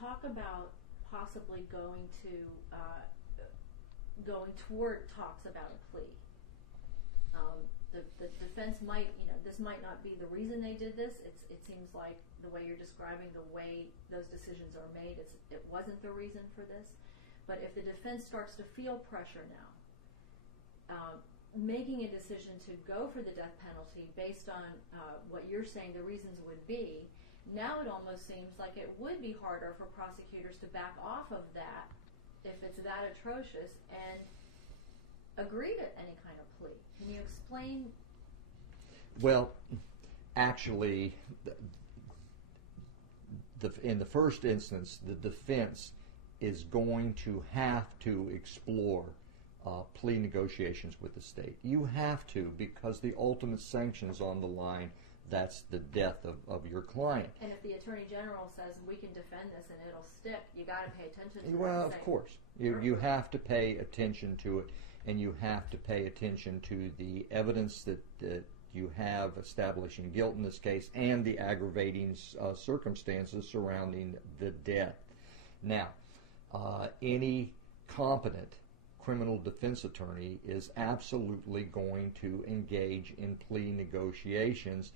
talk about possibly going toward talks about a plea. The defense might, this might not be the reason they did this. It seems like the way you're describing the way those decisions are made, it wasn't the reason for this. But if the defense starts to feel pressure now, making a decision to go for the death penalty based on what you're saying the reasons would be, now it almost seems like it would be harder for prosecutors to back off of that if it's that atrocious and agree to any kind of plea. Can you explain? Well, actually, in the first instance, the defense is going to have to explore plea negotiations with the state. You have to, because the ultimate sanctions on the line. That's the death of your client. And if the Attorney General says we can defend this and it'll stick, you got to pay attention to it. Well, of course. You have to pay attention to it, and you have to pay attention to the evidence that you have establishing guilt in this case and the aggravating circumstances surrounding the death. Now, any competent criminal defense attorney is absolutely going to engage in plea negotiations.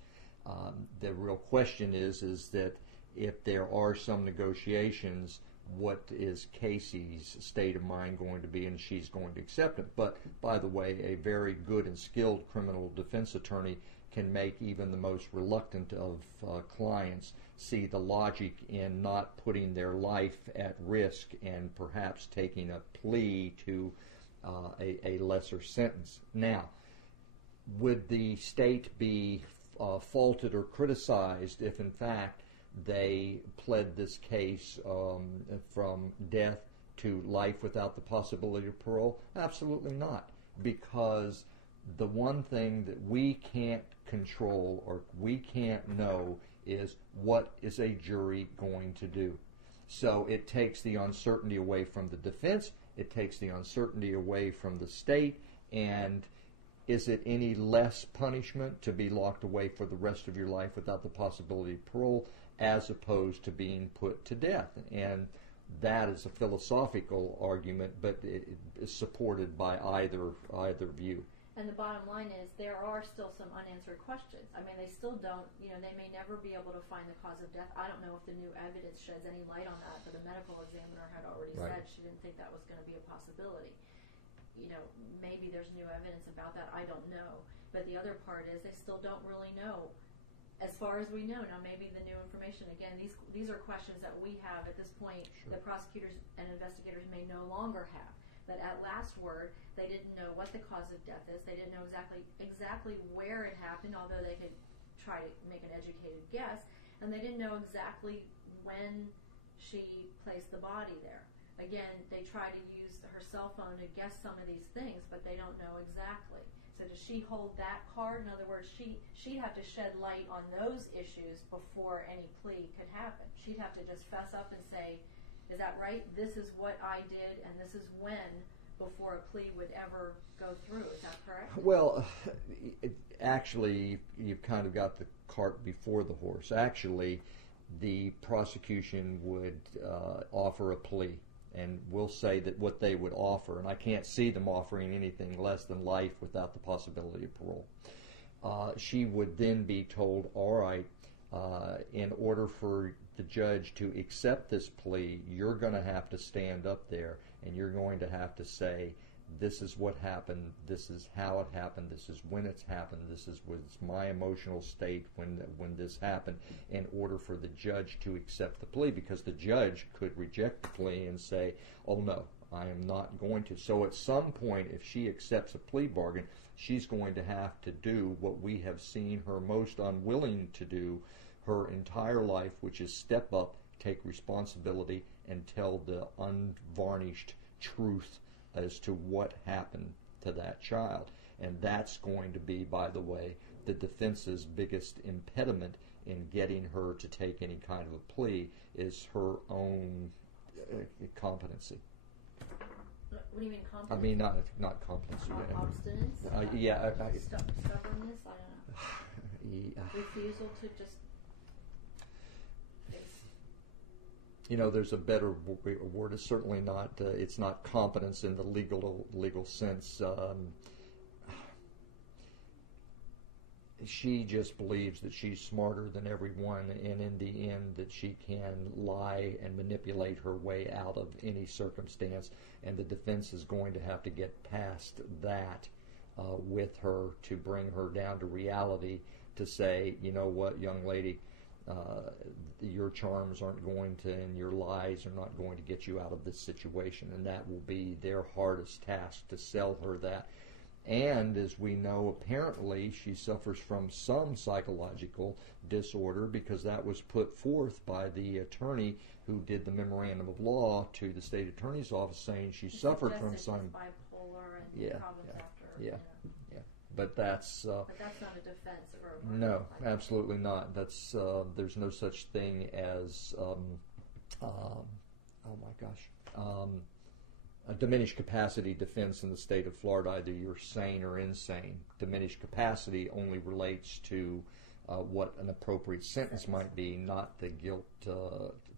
The real question is that if there are some negotiations, what is Casey's state of mind going to be, and she's going to accept it. But, by the way, a very good and skilled criminal defense attorney can make even the most reluctant of clients see the logic in not putting their life at risk and perhaps taking a plea to a lesser sentence. Now, would the state be faulted or criticized if, in fact, they pled this case from death to life without the possibility of parole? Absolutely not, because the one thing that we can't control or we can't know is what is a jury going to do. So it takes the uncertainty away from the defense, it takes the uncertainty away from the state, and is it any less punishment to be locked away for the rest of your life without the possibility of parole as opposed to being put to death? And that is a philosophical argument, but it is supported by either view. And the bottom line is there are still some unanswered questions. I mean, they still don't, they may never be able to find the cause of death. I don't know if the new evidence sheds any light on that, but the medical examiner had already said she didn't think that was going to be a possibility. Maybe there's new evidence about that. I don't know. But the other part is they still don't really know. As far as we know, now maybe the new information, again, these are questions that we have at this point, the prosecutors and investigators may no longer have. But at last word, they didn't know what the cause of death is. They didn't know exactly where it happened, although they could try to make an educated guess. And they didn't know exactly when she placed the body there. Again, they try to use her cell phone to guess some of these things, but they don't know exactly. So does she hold that card? In other words, she'd have to shed light on those issues before any plea could happen. She'd have to just fess up and say, is that right? This is what I did, and this is when, before a plea would ever go through. Is that correct? Well, actually, you've kind of got the cart before the horse. Actually, the prosecution would offer a plea, and we'll say that what they would offer, and I can't see them offering anything less than life without the possibility of parole. She would then be told, all right, in order for the judge to accept this plea, you're going to have to stand up there and you're going to have to say, this is what happened, this is how it happened, this is when it's happened, this is what's my emotional state when this happened, in order for the judge to accept the plea, because the judge could reject the plea and say, oh no, I am not going to. So at some point, if she accepts a plea bargain, she's going to have to do what we have seen her most unwilling to do her entire life, which is step up, take responsibility, and tell the unvarnished truth as to what happened to that child. And that's going to be, by the way, the defense's biggest impediment in getting her to take any kind of a plea is her own competency. What do you mean competency? I mean, not competency. Obstinance? Stubbornness? I don't know. Refusal to just... there's a better word. It's certainly not. It's not competence in the legal sense. She just believes that she's smarter than everyone, and in the end that she can lie and manipulate her way out of any circumstance, and the defense is going to have to get past that with her to bring her down to reality, to say, you know what, young lady, your charms aren't going to, and your lies are not going to get you out of this situation, and that will be their hardest task, to sell her that. And as we know, apparently she suffers from some psychological disorder, because that was put forth by the attorney who did the memorandum of law to the state attorney's office, saying she suffered from some bipolar and problems after. But that's not a defense for a murder. No, absolutely not. That's there's no such thing as a diminished capacity defense in the state of Florida. Either you're sane or insane. Diminished capacity only relates to what an appropriate sentence might be, not the guilt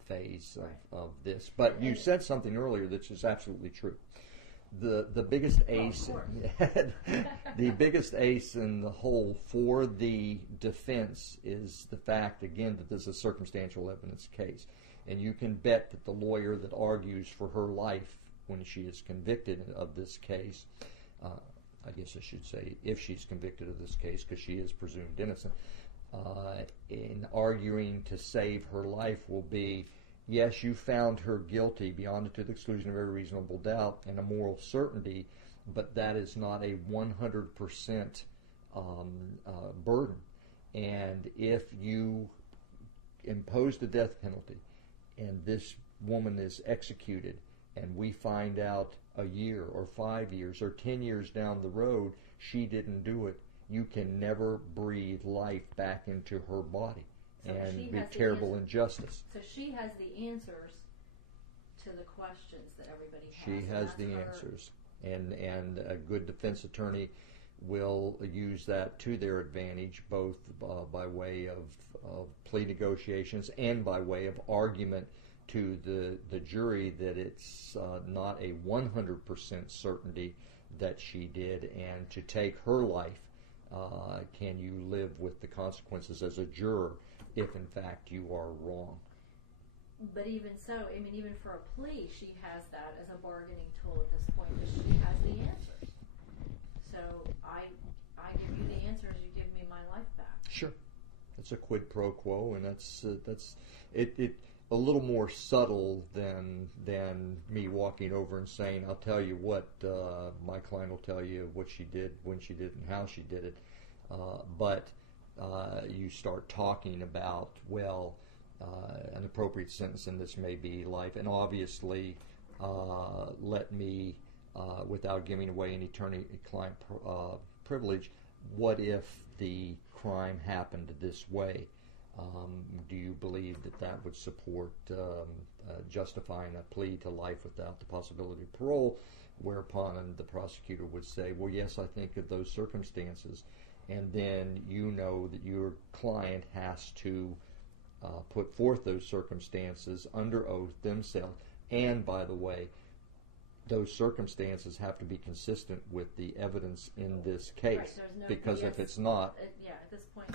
phase of this. But you said something earlier that is absolutely true. The biggest ace, the biggest ace in the hole for the defense is the fact, again, that this is a circumstantial evidence case, and you can bet that the lawyer that argues for her life when she is convicted of this case, I guess I should say if she's convicted of this case, because she is presumed innocent, in arguing to save her life will be, yes, you found her guilty beyond it to the exclusion of every reasonable doubt and a moral certainty, but that is not a 100% burden. And if you impose the death penalty and this woman is executed, and we find out a year or 5 years or 10 years down the road she didn't do it, you can never breathe life back into her body. So and be terrible injustice. So she has the answers to the questions that everybody has. She has the answers, and a good defense attorney will use that to their advantage, both by way of plea negotiations and by way of argument to the jury that it's not a 100% certainty that she did, and to take her life, can you live with the consequences as a juror if in fact you are wrong? But even so, I mean, even for a plea, she has that as a bargaining tool at this point, because she has the answers. So I give you the answers, you give me my life back. Sure, that's a quid pro quo, and that's it. A little more subtle than me walking over and saying, "I'll tell you what." My client will tell you what she did, when she did, and how she did it. But you start talking about, well, an appropriate sentence in this may be life, and obviously, let me, without giving away any attorney-client privilege, what if the crime happened this way? Do you believe that would support justifying a plea to life without the possibility of parole? Whereupon the prosecutor would say, well, yes, I think of those circumstances. And then you know that your client has to put forth those circumstances under oath themselves. And, by the way, those circumstances have to be consistent with the evidence in this case. Right, because if it's not... at this point,